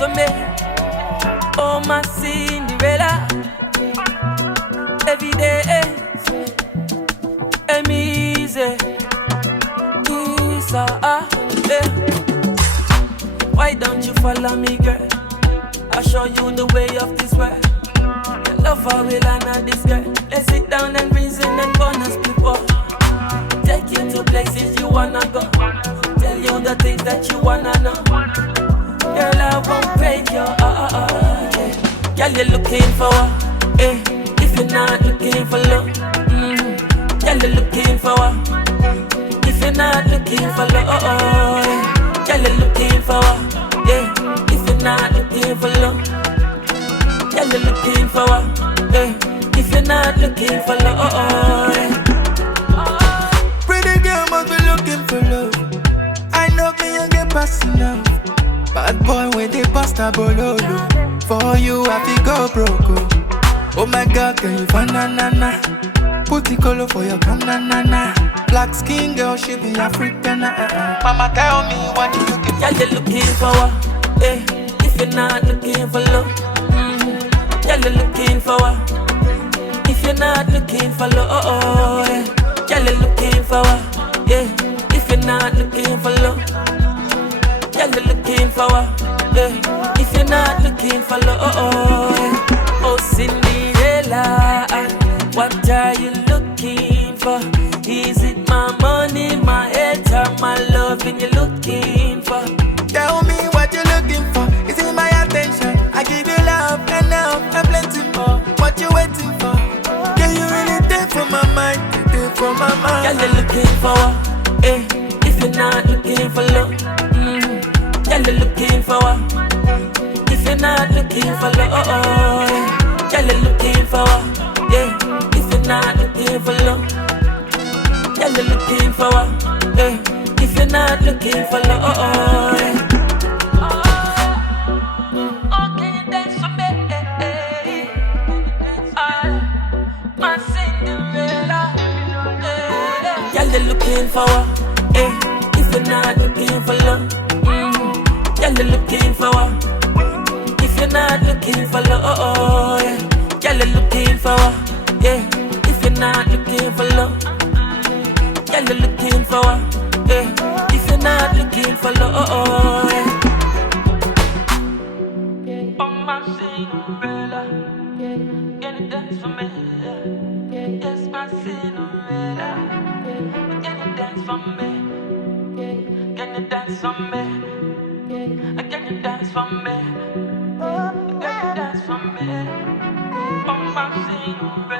for me? Oh my Cinderella. Every day, Emiz, Eesah Emiz. Why don't you follow me, girl? I'll show you the way of this world. Your love I will honor this girl. Let's sit down and reason and bonus people. Take you to places you wanna go. Tell you the things that you wanna know. Girl, I won't break your heart. Girl, you're looking for what? If you're not looking for love, girl, you're looking for what? If you're not looking for love, girl, you're looking for what? If you're not looking for love, girl, you're looking for what? If you're not looking for love, Pretty girl must be looking for love. I know me and get past enough. Bad boy when they bust a bololo. For you I fi go broke. Oh my God, can you find na? Put the color for your na. Black skin girl, she be African. Mama tell me what you looking for. girl, you're looking for what? If you're not looking for love, girl, you're looking for what? If you're not looking for love, girl, you're looking for what? If you're not looking for love, girl, you're looking for what? If you're not looking for love, oh Cinderella, what are you looking for? Is it my money, my health, or my loving you're looking for? Tell me what you're looking for. Is it my attention? I give you love and now and plenty more. What you waiting for? Can you really take from my mind? Take from my mind. Girl, you're looking for what? If you're not looking for love, girl, you're looking for what? If you're not looking for love, girl, you're looking for what? If you're not looking for love, girl, you're looking for what? If you're not looking for love, oh, can you dance for me? My Cinderella. Girl, you're looking for what? If you're not looking for love, girl, you're looking for what? If you're not looking for love, girl, you're looking for what? If you're not looking for love, girl, you're looking for what? If you're not looking for love, oh my Cinderella, can you dance for me? Yes, my Cinderella, can you dance for me? Can you dance for me? Can you dance for me? Can you dance for me? Oh my Cinderella.